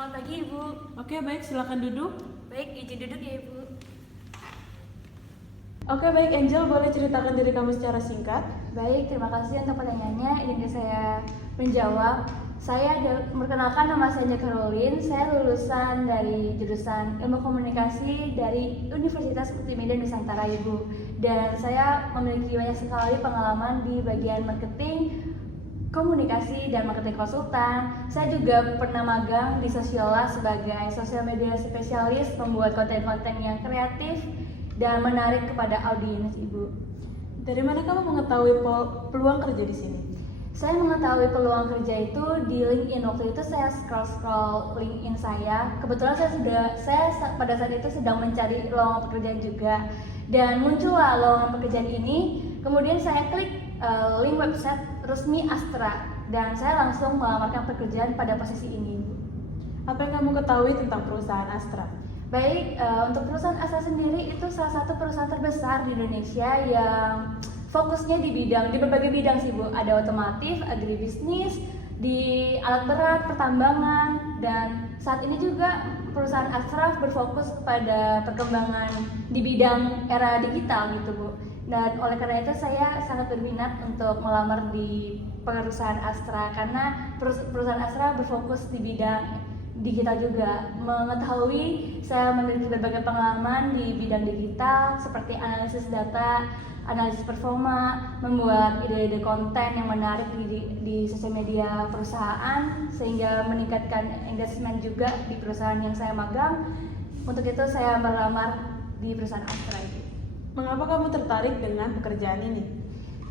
Selamat pagi, Ibu. Oke, baik, silakan duduk. Baik, izin duduk ya, Ibu. Oke, baik, Angel, boleh ceritakan diri kamu secara singkat? Baik, terima kasih untuk pertanyaannya. Ini saya menjawab. Perkenalkan, nama saya Angel Caroline. Saya lulusan dari jurusan Ilmu Komunikasi dari Universitas Multimedia Nusantara, Ibu. Dan saya memiliki banyak sekali pengalaman di bagian marketing, komunikasi, dan marketing konsultan. Saya juga pernah magang di Sosiola sebagai social media spesialis, membuat konten-konten yang kreatif dan menarik kepada audiens, Ibu. Dari mana kamu mengetahui peluang kerja di sini? Saya mengetahui peluang kerja itu di LinkedIn. Waktu itu saya scroll LinkedIn saya. Kebetulan saya pada saat itu sedang mencari lowongan pekerjaan juga. Dan muncullah lowongan pekerjaan ini. Kemudian saya klik link website resmi Astra dan saya langsung melamarkan pekerjaan pada posisi ini. Apa yang kamu ketahui tentang perusahaan Astra? Baik, untuk perusahaan Astra sendiri itu salah satu perusahaan terbesar di Indonesia yang fokusnya di berbagai bidang sih, Bu. Ada otomotif, agribisnis, di alat berat, pertambangan, dan saat ini juga perusahaan Astra berfokus pada perkembangan di bidang era digital gitu, Bu. Dan oleh karena itu saya sangat berminat untuk melamar di perusahaan Astra karena perusahaan Astra berfokus di bidang digital juga. Mengetahui saya memiliki berbagai pengalaman di bidang digital seperti analisis data, analisis performa, membuat ide-ide konten yang menarik di sosial media perusahaan sehingga meningkatkan engagement juga di perusahaan yang saya magang. Untuk itu saya melamar di perusahaan Astra itu. Mengapa kamu tertarik dengan pekerjaan ini?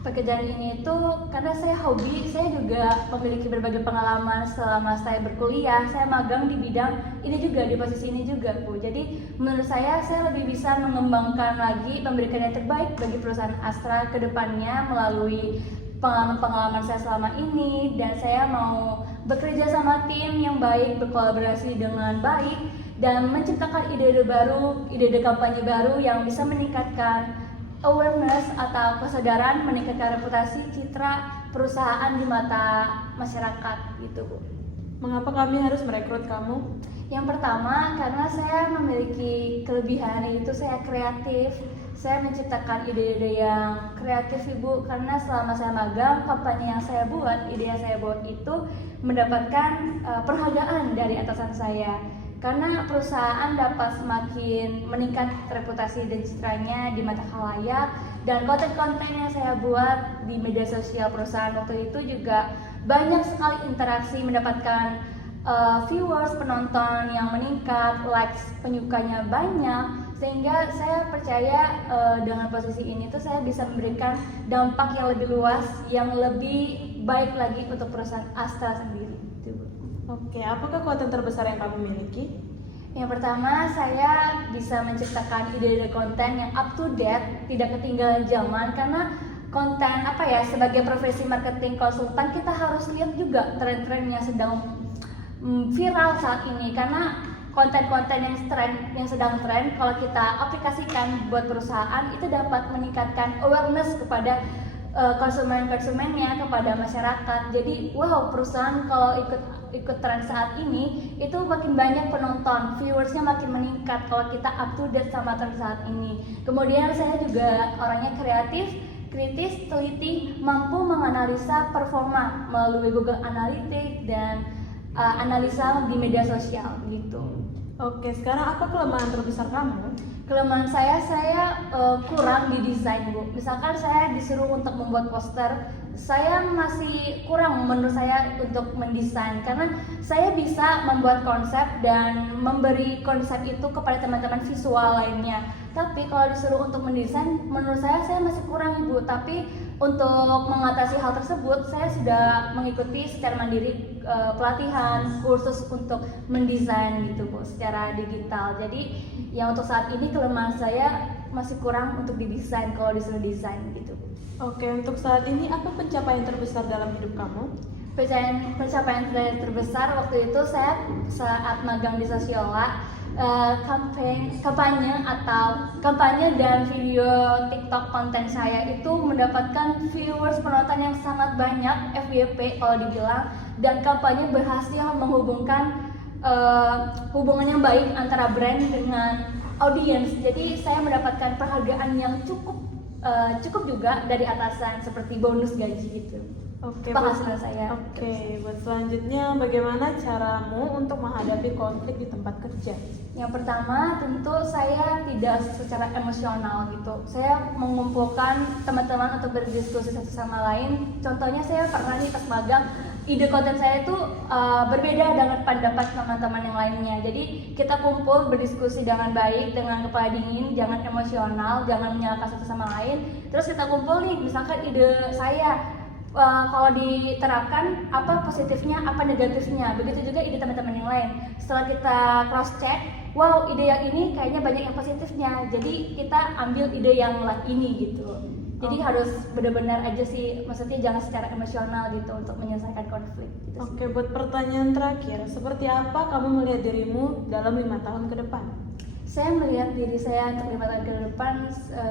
Pekerjaan ini itu karena saya hobi, saya juga memiliki berbagai pengalaman selama saya berkuliah. Saya magang di bidang ini juga, di posisi ini juga, Bu. Jadi menurut saya lebih bisa mengembangkan lagi, memberikan yang terbaik bagi perusahaan Astra ke depannya melalui pengalaman-pengalaman saya selama ini. Dan saya mau bekerja sama tim yang baik, berkolaborasi dengan baik, dan menciptakan ide-ide baru, ide-ide kampanye baru yang bisa meningkatkan awareness atau kesadaran, meningkatkan reputasi citra perusahaan di mata masyarakat gitu, Bu. Mengapa kami harus merekrut kamu? Yang pertama, karena saya memiliki kelebihan, yaitu saya kreatif. Saya menciptakan ide-ide yang kreatif, Ibu, karena selama saya magang, kampanye yang saya buat, ide yang saya buat itu mendapatkan penghargaan dari atasan saya. Karena perusahaan dapat semakin meningkat reputasi dan citranya di mata khalayak, dan konten-konten yang saya buat di media sosial perusahaan waktu itu juga banyak sekali interaksi, mendapatkan viewers, penonton yang meningkat, likes, penyukanya banyak, sehingga saya percaya dengan posisi ini tuh saya bisa memberikan dampak yang lebih luas, yang lebih baik lagi untuk perusahaan Astra sendiri. Oke, apa kekuatan terbesar yang kamu miliki? Yang pertama, saya bisa menciptakan ide-ide konten yang up to date, tidak ketinggalan zaman, karena konten sebagai profesi marketing konsultan kita harus lihat juga tren-tren yang sedang viral saat ini, karena konten-konten yang sedang tren kalau kita aplikasikan buat perusahaan itu dapat meningkatkan awareness kepada konsumennya, kepada masyarakat. Jadi perusahaan kalau ikut tren saat ini itu makin banyak penonton, viewersnya makin meningkat kalau kita up to date sama tren saat ini. Kemudian saya juga orangnya kreatif, kritis, teliti, mampu menganalisa performa melalui Google Analytics dan analisa di media sosial gitu. Oke, sekarang apa kelemahan terbesar kamu? Kelemahan saya kurang di desain, Bu. Misalkan saya disuruh untuk membuat poster, saya masih kurang menurut saya untuk mendesain, karena saya bisa membuat konsep dan memberi konsep itu kepada teman-teman visual lainnya. Tapi kalau disuruh untuk mendesain, menurut saya masih kurang, Ibu. Tapi untuk mengatasi hal tersebut, saya sudah mengikuti secara mandiri pelatihan, kursus untuk mendesain gitu, Bu, secara digital. Jadi yang untuk saat ini kelemahan saya masih kurang untuk didesain kalau disuruh desain gitu. Oke, untuk saat ini apa pencapaian terbesar dalam hidup kamu? Pencapaian terbesar waktu itu saya saat magang di Sosiola, kampanye dan video TikTok konten saya itu mendapatkan viewers, penonton yang sangat banyak, FYP kalau dibilang, dan kampanye berhasil menghubungkan hubungan yang baik antara brand dengan audiens. Jadi saya mendapatkan penghargaan yang cukup juga dari atasan seperti bonus gaji gitu. Oke, Penghasilan saya. Oke, buat selanjutnya bagaimana caramu untuk menghadapi konflik di tempat kerja? Yang pertama tentu saya tidak secara emosional gitu. Saya mengumpulkan teman-teman untuk berdiskusi satu sama lain. Contohnya saya pernah nih pas magang, ide konten saya itu berbeda dengan pendapat teman-teman yang lainnya. Jadi kita kumpul berdiskusi dengan baik, dengan kepala dingin, jangan emosional, jangan menyalahkan satu sama lain. Terus kita kumpul nih, misalkan ide saya kalau diterapkan apa positifnya, apa negatifnya. Begitu juga ide teman-teman yang lain. Setelah kita cross check, wow ide yang ini kayaknya banyak yang positifnya. Jadi kita ambil ide yang ini gitu. Jadi harus benar-benar aja sih, maksudnya jangan secara emosional gitu untuk menyelesaikan konflik. Gitu Oke, buat pertanyaan terakhir, seperti apa kamu melihat dirimu dalam 5 tahun ke depan? Saya melihat diri saya untuk 5 tahun ke depan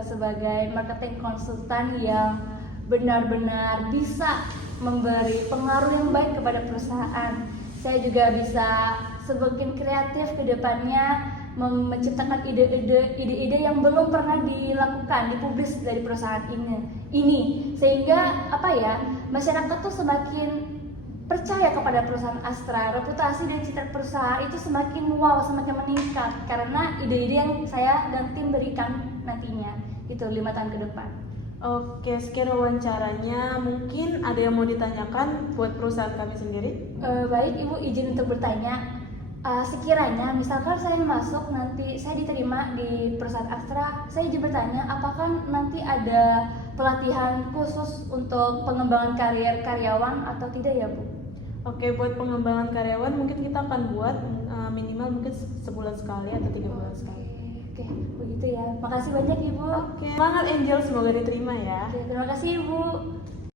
sebagai marketing konsultan yang benar-benar bisa memberi pengaruh yang baik kepada perusahaan. Saya juga bisa semakin kreatif ke depannya, menciptakan ide-ide yang belum pernah dilakukan, dipublis dari perusahaan ini. Sehingga masyarakat tuh semakin percaya kepada perusahaan Astra. Reputasi dan citra perusahaan itu semakin semakin meningkat karena ide-ide yang saya dan tim berikan nantinya. Itu 5 tahun ke depan. Oke, sekian wawancaranya. Mungkin ada yang mau ditanyakan buat perusahaan kami sendiri? Baik, Ibu izin untuk bertanya. Sekiranya misalkan saya masuk nanti saya diterima di perusahaan Astra, saya izin bertanya apakah nanti ada pelatihan khusus untuk pengembangan karir karyawan atau tidak ya Bu? Oke, buat pengembangan karyawan mungkin kita akan buat minimal mungkin sebulan sekali atau 3 bulan sekali. Oke, begitu ya. Makasih banyak Ibu. Oke, semangat Angel, semoga diterima ya. Oke, terima kasih Ibu.